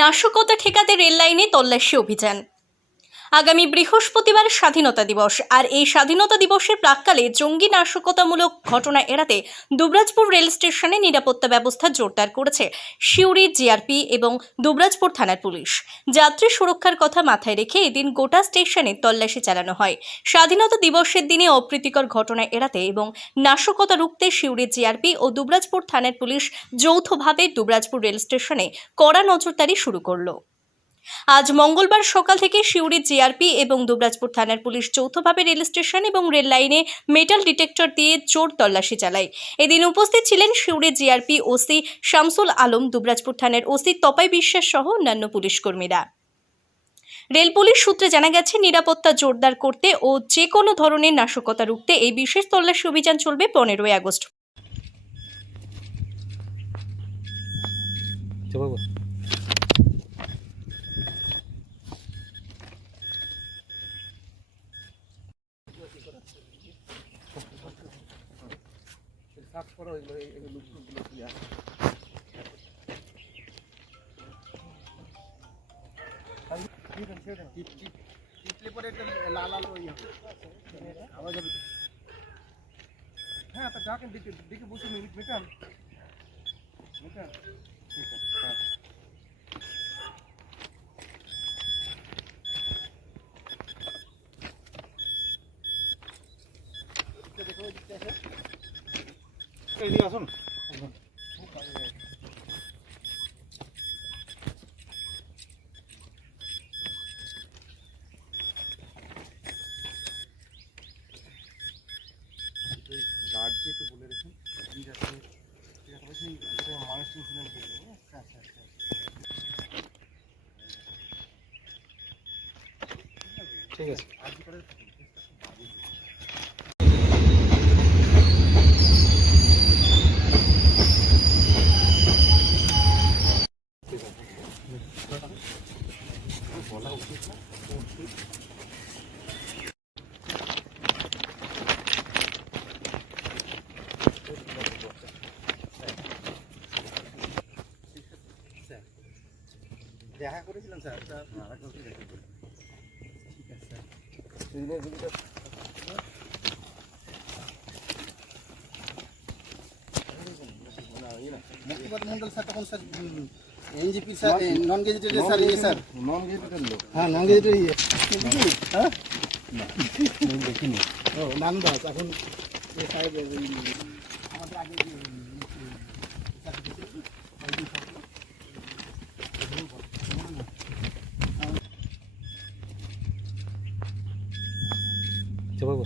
নাশকতা ঠেকাতে রেল লাইনে তল্লাশি অভিযান। আগামী বৃহস্পতিবার স্বাধীনতা দিবস, আর এই স্বাধীনতা দিবসের প্রাক্কালে জঙ্গি নাশকতামূলক ঘটনা এড়াতে দুবরাজপুর রেল স্টেশনে নিরাপত্তা ব্যবস্থা জোরদার করেছে সিউড়ি জিআরপি এবং দুবরাজপুর থানার পুলিশ। যাত্রী সুরক্ষার কথা মাথায় রেখে এদিন গোটা স্টেশনে তল্লাশি চালানো হয়। স্বাধীনতা দিবসের দিনে অপ্রীতিকর ঘটনা এড়াতে এবং নাশকতা রুখতে সিউড়ি জিআরপি ও দুবরাজপুর থানার পুলিশ যৌথভাবে দুবরাজপুর রেল স্টেশনে কড়া নজরদারি শুরু করলো। আজ মঙ্গলবার সকাল থেকে সিউড়ি জিআরপি এবং দুবরাজপুর থানার পুলিশ যৌথভাবে রেল স্টেশন এবং রেল লাইনে মেটাল ডিটেক্টর দিয়ে জোর তল্লাশি চালায়। এদিন উপস্থিত ছিলেন সিউড়ি জিআরপি ওসি শামসুল আলম, দুবরাজপুর থানার ওসি তপাই বিশ্বাস সহ অন্যান্য পুলিশ কর্মীরা। রেল পুলিশ সূত্রে জানা গেছে, নিরাপত্তা জোরদার করতে ও যে কোনো ধরনের নাশকতা রুখতে এই বিশেষ তল্লাশি অভিযান চলবে 15ই আগস্ট। হ্যাঁ, তা ডাকেন, দেখে বসে মেটান। ঠিক আছে, হ্যাঁ। এইদিকে আসুন। গার্ডকে একটু বলে রেখেন যাতে সেই মানুষ ইনসিডেন্ট হয়েছে। আচ্ছা, ঠিক আছে। আজকালের বলা উচিত না। দেখা করেছিলাম স্যার, ঠিক আছে স্যার। মুক্তিপদ মন্ডল স্যার তখন স্যার এনজিপি স্যার নন গেজেটেড স্যার স্যার নন গেজেটেড লোক। হ্যাঁ, নন গেজেটেড হ্যাঁ দেখিনি। ও নান্দাস এখন সাহেব আমাদের আগে বাবু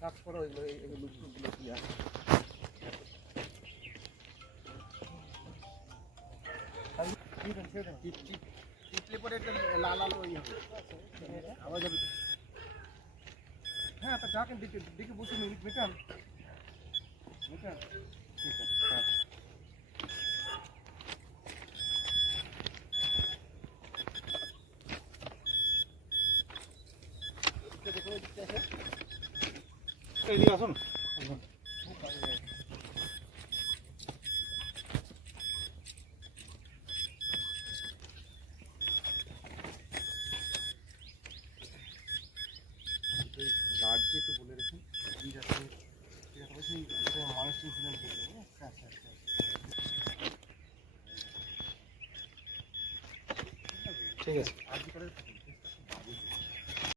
সার্চ করো এগুলো কি আছে। টিপলে পরে একটা লাল আলো ইয়ে হবে, আওয়াজ হবে। হ্যাঁ, তা ডাকেন, দেখে বসে মেটান। ঠিক আছে, হ্যাঁ। এইদিকে আসুন। গার্ডকে একটু বলে রেখেন যাতে সেই মানুষ ইনসিডেন্ট হয়েছে। আচ্ছা, ঠিক আছে। আজকালের